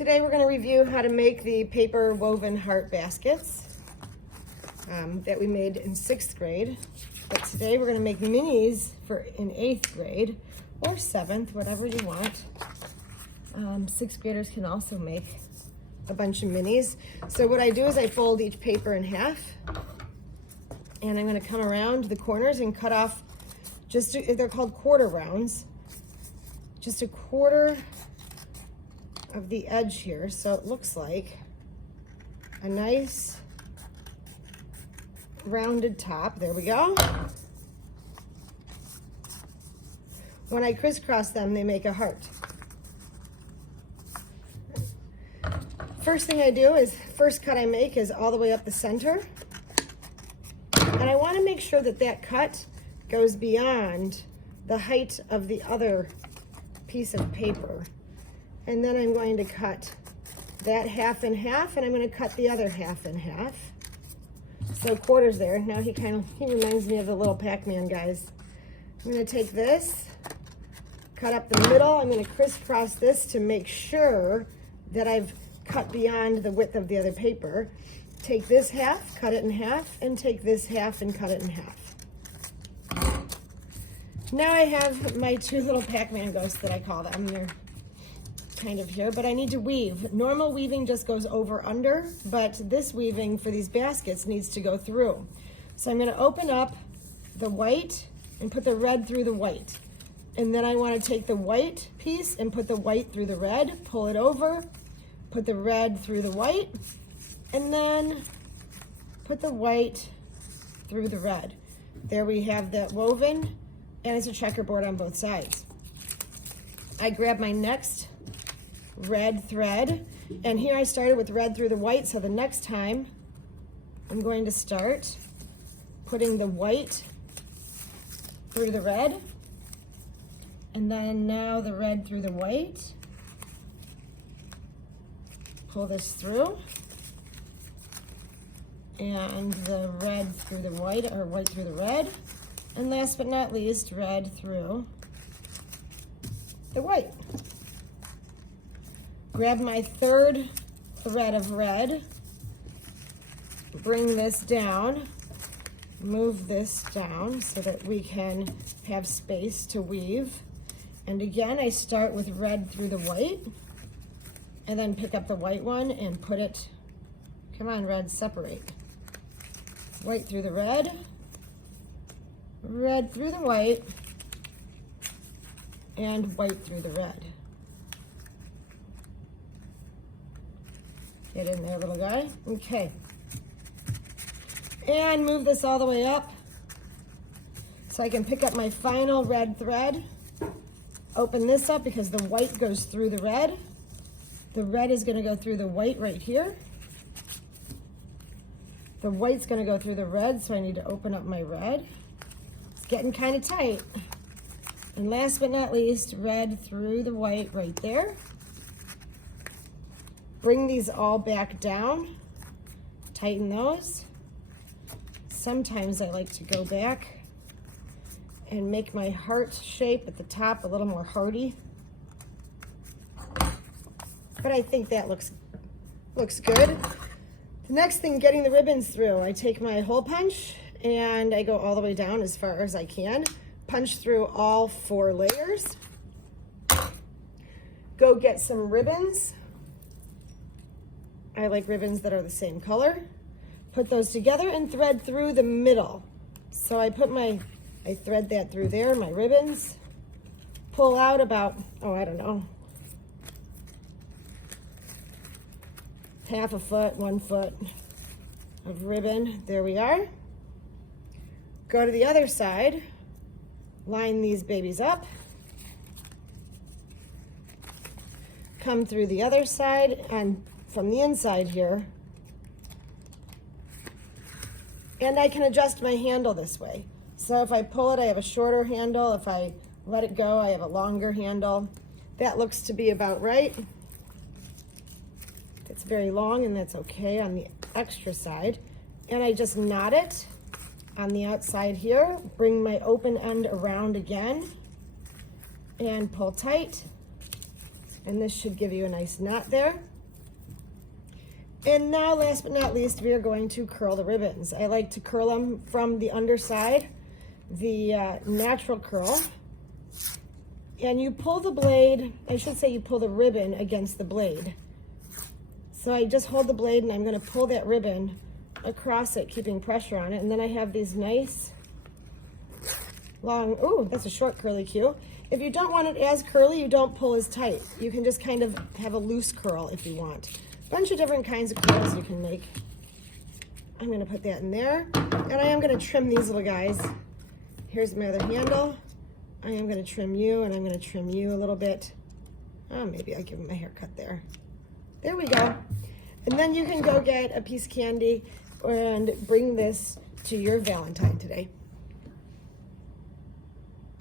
Today we're going to review how to make the paper woven heart baskets that we made in 6th grade. But today we're going to make minis for in 8th grade or 7th, whatever you want. 6th graders can also make a bunch of minis. So what I do is I fold each paper in half, and I'm going to come around the corners and cut off they're called quarter rounds, just a quarter of the edge here, so it looks like a nice rounded top. There we go. When I crisscross them, they make a heart. First thing I do is, first cut I make is all the way up the center, and I want to make sure that that cut goes beyond the height of the other piece of paper. And then I'm going to cut that half in half, and I'm going to cut the other half in half. So quarters there. Now he reminds me of the little Pac-Man guys. I'm going to take this, cut up the middle. I'm going to crisscross this to make sure that I've cut beyond the width of the other paper. Take this half, cut it in half, and take this half and cut it in half. Now I have my two little Pac-Man ghosts that I call them. They're kind of here, but I need to weave. Normal weaving just goes over under, but this weaving for these baskets needs to go through. So I'm going to open up the white and put the red through the white. And then I want to take the white piece and put the white through the red, pull it over, put the red through the white, and then put the white through the red. There we have that woven, and it's a checkerboard on both sides. I grab my next red thread, and here I started with red through the white, so the next time I'm going to start putting the white through the red, and then now the red through the white. Pull this through, and the red through the white, or white through the red, and last but not least, red through the white. Grab my third thread of red, bring this down, move this down so that we can have space to weave. And again, I start with red through the white, and then pick up the white one and put it, come on red, separate. White through the red, red through the white, and white through the red. Get in there, little guy. Okay. And move this all the way up so I can pick up my final red thread. Open this up because the white goes through the red. The red is going to go through the white right here. The white's going to go through the red, so I need to open up my red. It's getting kind of tight. And last but not least, red through the white right there. Bring these all back down, tighten those. Sometimes I like to go back and make my heart shape at the top a little more hearty. But I think that looks good. The next thing, getting the ribbons through. I take my hole punch and I go all the way down as far as I can. Punch through all 4 layers. Go get some ribbons. I like ribbons that are the same color. Put those together and thread through the middle. So I thread that through there, my ribbons. Pull out about, I don't know, half a foot, 1 foot of ribbon. There we are. Go to the other side. Line these babies up. Come through the other side and from the inside here. And I can adjust my handle this way. So if I pull it, I have a shorter handle. If I let it go, I have a longer handle. That looks to be about right. It's very long, and that's okay on the extra side. And I just knot it on the outside here, bring my open end around again, and pull tight, And this should give you a nice knot there. And now, last but not least, we are going to curl the ribbons. I like to curl them from the underside, the natural curl. And you pull the blade, I should say you pull the ribbon against the blade. So I just hold the blade and I'm going to pull that ribbon across it, keeping pressure on it. And then I have these nice long, ooh, that's a short curly cue. If you don't want it as curly, you don't pull as tight. You can just kind of have a loose curl if you want. Bunch of different kinds of curls you can make. I'm going to put that in there. And I am going to trim these little guys. Here's my other handle. I am going to trim you, and I'm going to trim you a little bit. Oh, maybe I'll give him a haircut there. There we go. And then you can go get a piece of candy and bring this to your Valentine today.